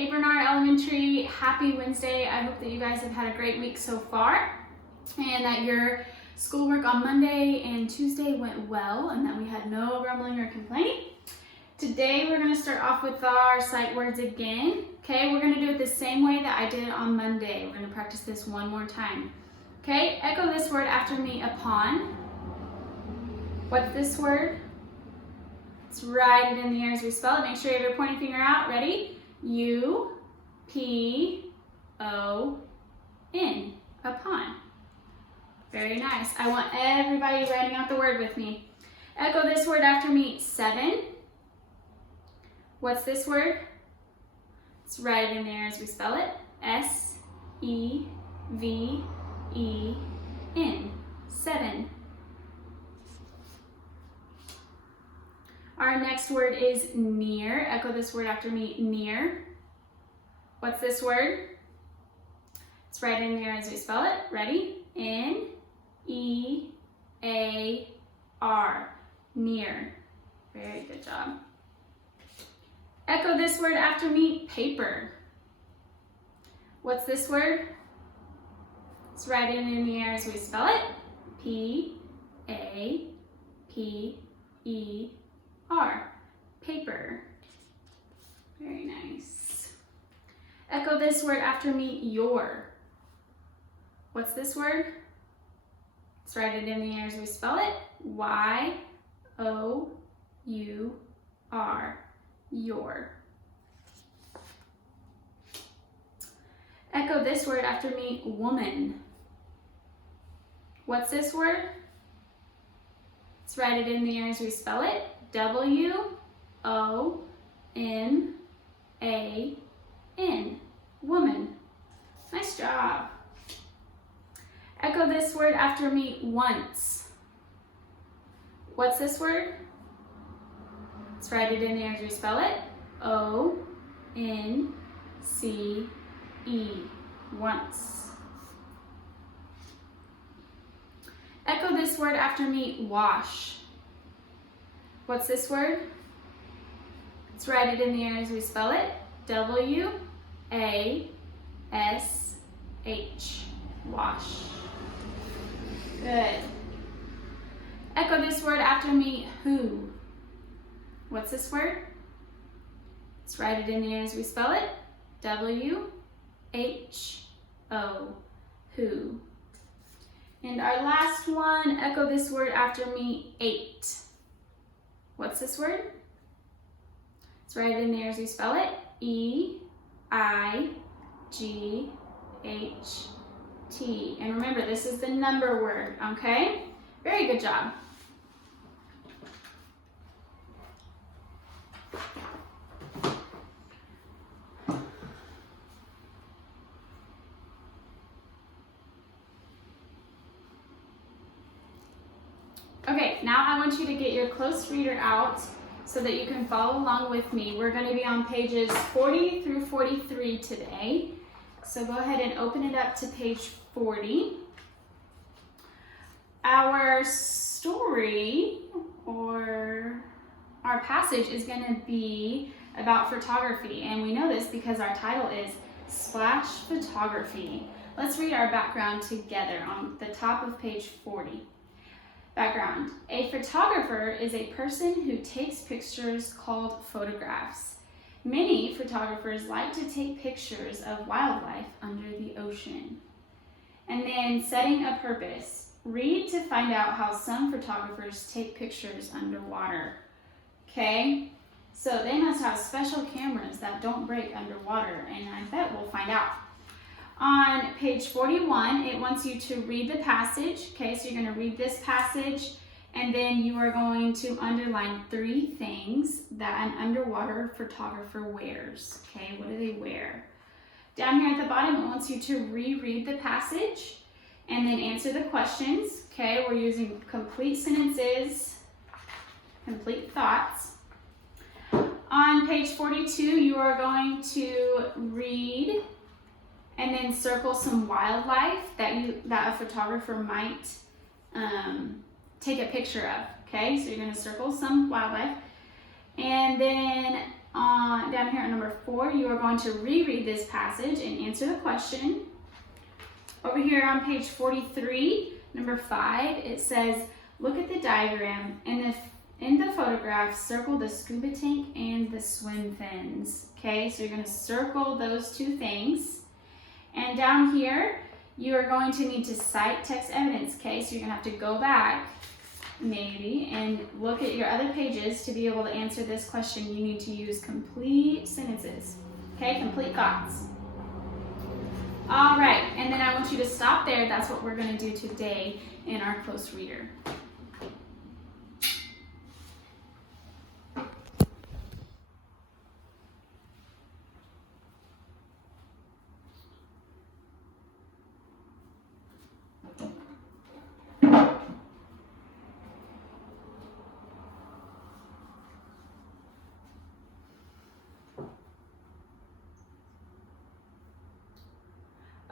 Hey Bernard Elementary, happy Wednesday. I hope that you guys have had a great week so far and that your schoolwork on Monday and Tuesday went well and that we had no grumbling or complaining. Today we're going to start off with our sight words again. Okay, we're going to do it the same way that I did it on Monday. We're going to practice this one more time. Okay, echo this word after me, upon. What's this word? Let's write it in the air as we spell it. Make sure you have your pointing finger out. Ready? U-P-O-N. Upon. Very nice. I want everybody writing out the word with me. Echo this word after me. 7. What's this word? Let's write it in there as we spell it. S-E-V-E-N. 7. Our next word is near. Echo this word after me, near. What's this word? Let's write it in there as we spell it. Ready? N-E-A-R. Near. Very good job. Echo this word after me, paper. What's this word? Let's write it in the air as we spell it. P-A-P-E-R. Paper. Very nice. Echo this word after me, your. What's this word? Let's write it in the air as we spell it. Y-O-U-R. Your. Echo this word after me, woman. What's this word? Let's write it in the air as we spell it. W-O-M-A-N. Woman. Nice job. Echo this word after me, once. What's this word? Let's write it in there as we spell it. O-N-C-E. Once. Echo this word after me, wash. What's this word? Let's write it in the air as we spell it. W-A-S-H. Wash. Good. Echo this word after me, who. What's this word? Let's write it in the air as we spell it. W-H-O. Who. And our last one, echo this word after me, 8. What's this word? Let's write it in there as we spell it. E-I-G-H-T. And remember, this is the number word, okay? Very good job. Okay, now I want you to get your close reader out so that you can follow along with me. We're going to be on pages 40 through 43 today. So go ahead and open it up to page 40. Our story or our passage is going to be about photography, and we know this because our title is Splash Photography. Let's read our background together on the top of page 40. Background. A photographer is a person who takes pictures called photographs. Many photographers like to take pictures of wildlife under the ocean. And then setting a purpose. Read to find out how some photographers take pictures underwater. Okay? So they must have special cameras that don't break underwater, and I bet we'll find out. On page 41, it wants you to read the passage. Okay, so you're going to read this passage, and then you are going to underline 3 things that an underwater photographer wears. Okay, what do they wear? Down here at the bottom, it wants you to reread the passage and then answer the questions. Okay, we're using complete sentences, complete thoughts. On page 42, you are going to read and then circle some wildlife that a photographer might take a picture of. Okay, so you're going to circle some wildlife. And then Down here at number 4, you are going to reread this passage and answer the question. Over here on page 43, number 5, it says, look at the diagram. In the photograph, circle the scuba tank and the swim fins. Okay, so you're going to circle those two things. And down here, you are going to need to cite text evidence. Okay, so you're going to have to go back maybe and look at your other pages to be able to answer this question. You need to use complete sentences. Okay, complete thoughts. All right, and then I want you to stop there. That's what we're going to do today in our close reader.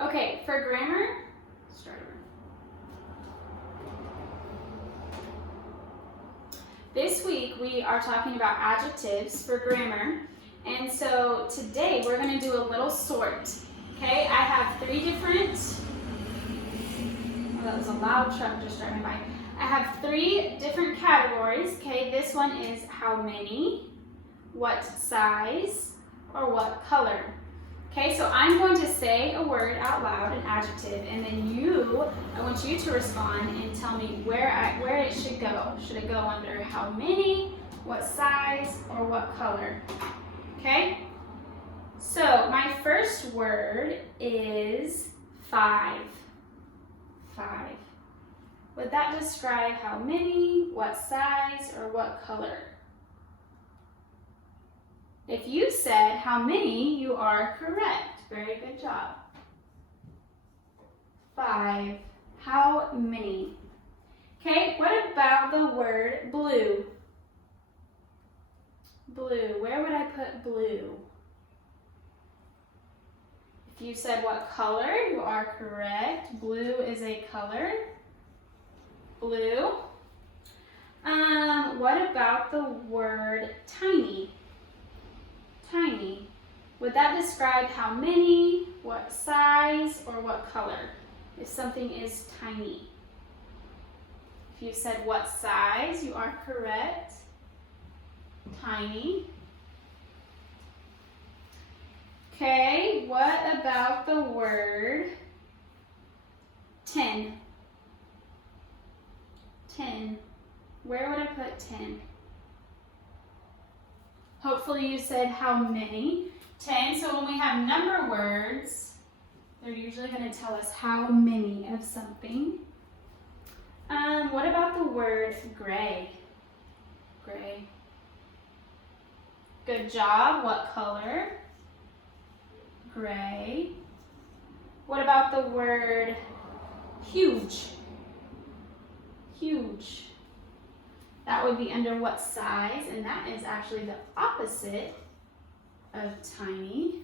Okay, for grammar, start over. This week we are talking about adjectives for grammar, and so today we're going to do a little sort. Okay, I have 3 different, oh, that was a loud truck just driving by. I have 3 different categories. Okay, this one is how many, what size, or what color. Okay, so I'm going to say a word out loud, an adjective, and then I want you to respond and tell me where it should go. Should it go under how many, what size, or what color? Okay, so my first word is 5. 5. Would that describe how many, what size, or what color? If you said how many, you are correct. Very good job. 5. How many? Okay, what about the word blue? Blue. Where would I put blue? If you said what color, you are correct. Blue is a color. Blue. What about the word tiny? Tiny. Would that describe how many, what size, or what color? If something is tiny. If you said what size, you are correct. Tiny. Okay, what about the word 10? 10. Where would I put 10? Hopefully you said how many. 10, so when we have number words, they're usually going to tell us how many of something. What about the word gray? Gray. Good job. What color? Gray. What about the word huge? Huge. That would be under what size, and that is actually the opposite of tiny.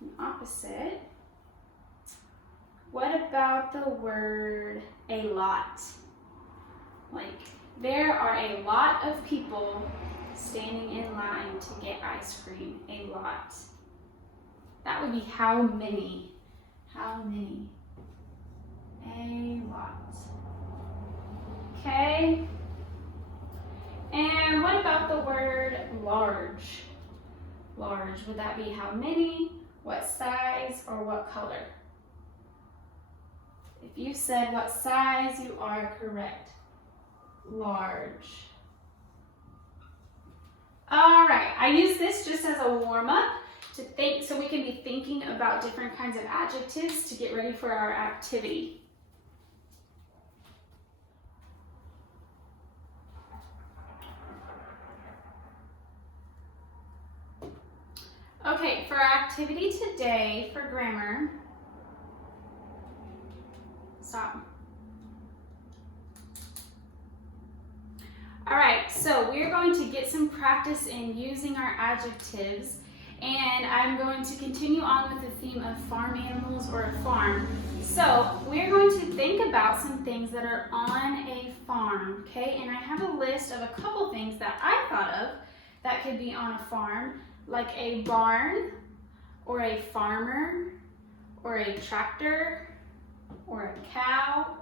An opposite. What about the word a lot? Like, there are a lot of people standing in line to get ice cream. A lot. That would be how many. How many? A lot. Okay. And what about the word large? Large, would that be how many, what size, or what color? If you said what size, you are correct. Large. All right, I use this just as a warm-up to think, so we can be thinking about different kinds of adjectives to get ready for our activity. Okay, for our activity today for grammar, stop. All right, so we're going to get some practice in using our adjectives, and I'm going to continue on with the theme of farm animals or a farm. So we're going to think about some things that are on a farm, okay? And I have a list of a couple things that I thought of that could be on a farm, like a barn, or a farmer, or a tractor, or a cow,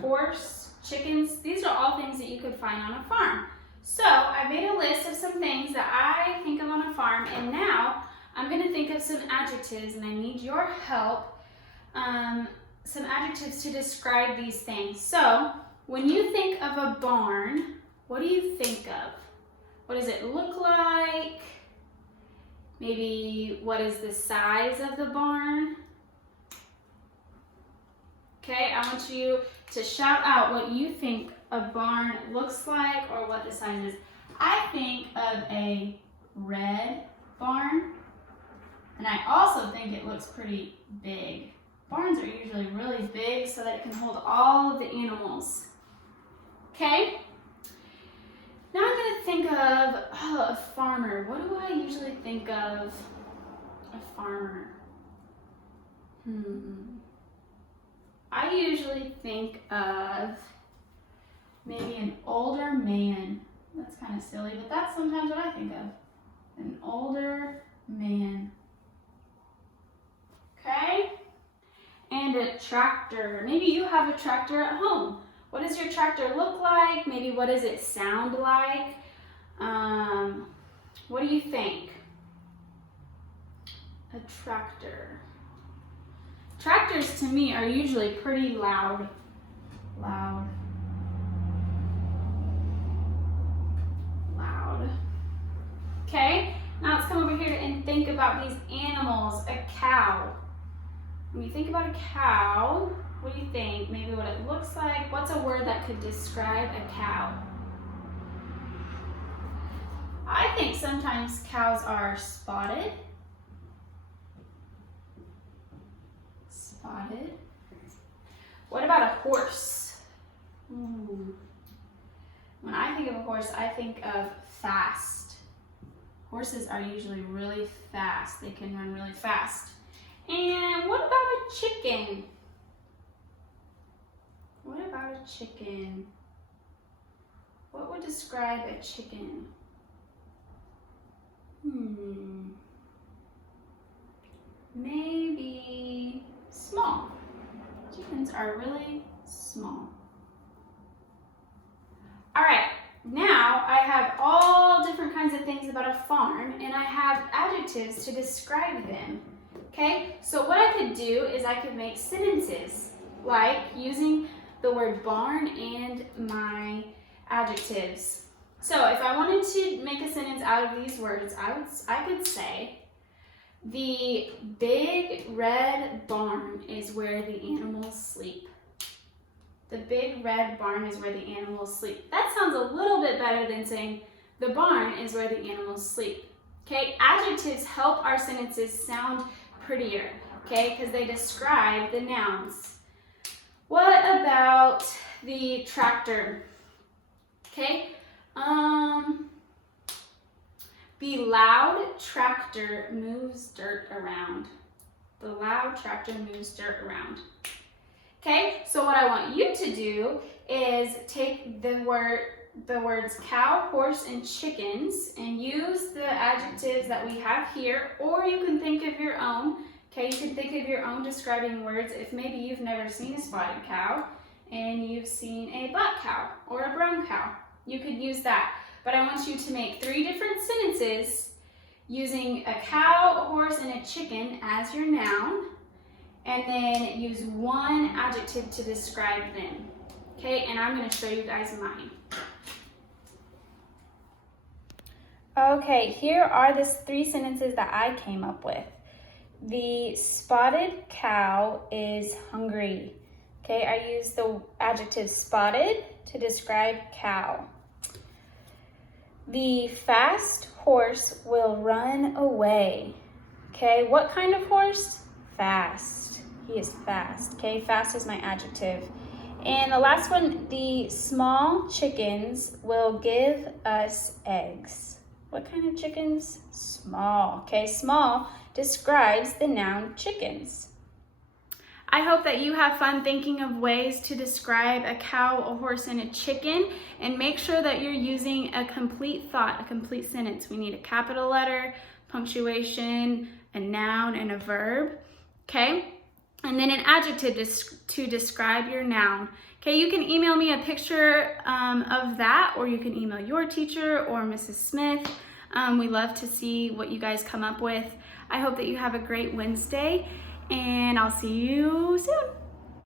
horse, chickens. These are all things that you could find on a farm. So I made a list of some things that I think of on a farm, and now I'm going to think of some adjectives, and I need your help. Some adjectives to describe these things. So when you think of a barn, what do you think of? What does it look like? Maybe what is the size of the barn? Okay, I want you to shout out what you think a barn looks like or what the size is. I think of a red barn, and I also think it looks pretty big. Barns are usually really big so that it can hold all of the animals. Okay? Now I'm going to think of a farmer. What do I usually think of a farmer? I usually think of maybe an older man. That's kind of silly, but that's sometimes what I think of. An older man. Okay? And a tractor. Maybe you have a tractor at home. What does your tractor look like? Maybe what does it sound like? What do you think? A tractor. Tractors to me are usually pretty loud. Loud. Okay, now let's come over here and think about these animals. A cow. When you think about a cow, what do you think? Maybe what it looks like? What's a word that could describe a cow? I think sometimes cows are spotted. Spotted. What about a horse? When I think of a horse, I think of fast. Horses are usually really fast. They can run really fast. And what about a chicken? What about a chicken? What would describe a chicken? Maybe small. Chickens are really small. All right, now I have all different kinds of things about a farm, and I have adjectives to describe them. Okay, so what I could do is I could make sentences, like using the word barn and my adjectives. So if I wanted to make a sentence out of these words, I could say, the big red barn is where the animals sleep. The big red barn is where the animals sleep. That sounds a little bit better than saying the barn is where the animals sleep. Okay, adjectives help our sentences sound prettier, okay, because they describe the nouns. What about the tractor? Okay, the loud tractor moves dirt around. The loud tractor moves dirt around. Okay, so what I want you to do is take the words cow, horse, and chickens and use the adjectives that we have here, or you can think of your own. Okay, you can think of your own describing words if maybe you've never seen a spotted cow and you've seen a black cow or a brown cow. You could use that. But I want you to make 3 different sentences using a cow, a horse, and a chicken as your noun, and then use 1 adjective to describe them. Okay, and I'm going to show you guys mine. Okay, here are the 3 sentences that I came up with. The spotted cow is hungry. Okay, I used the adjective spotted to describe cow. The fast horse will run away. Okay, what kind of horse? Fast. He is fast. Okay, fast is my adjective. And the last one, the small chickens will give us eggs. What kind of chickens? Small. Okay, small describes the noun chickens. I hope that you have fun thinking of ways to describe a cow, a horse, and a chicken, and make sure that you're using a complete thought, a complete sentence. We need a capital letter, punctuation, a noun, and a verb, okay? And then an adjective to describe your noun. Okay, you can email me a picture of that, or you can email your teacher or Mrs. Smith. We love to see what you guys come up with. I hope that you have a great Wednesday, and I'll see you soon.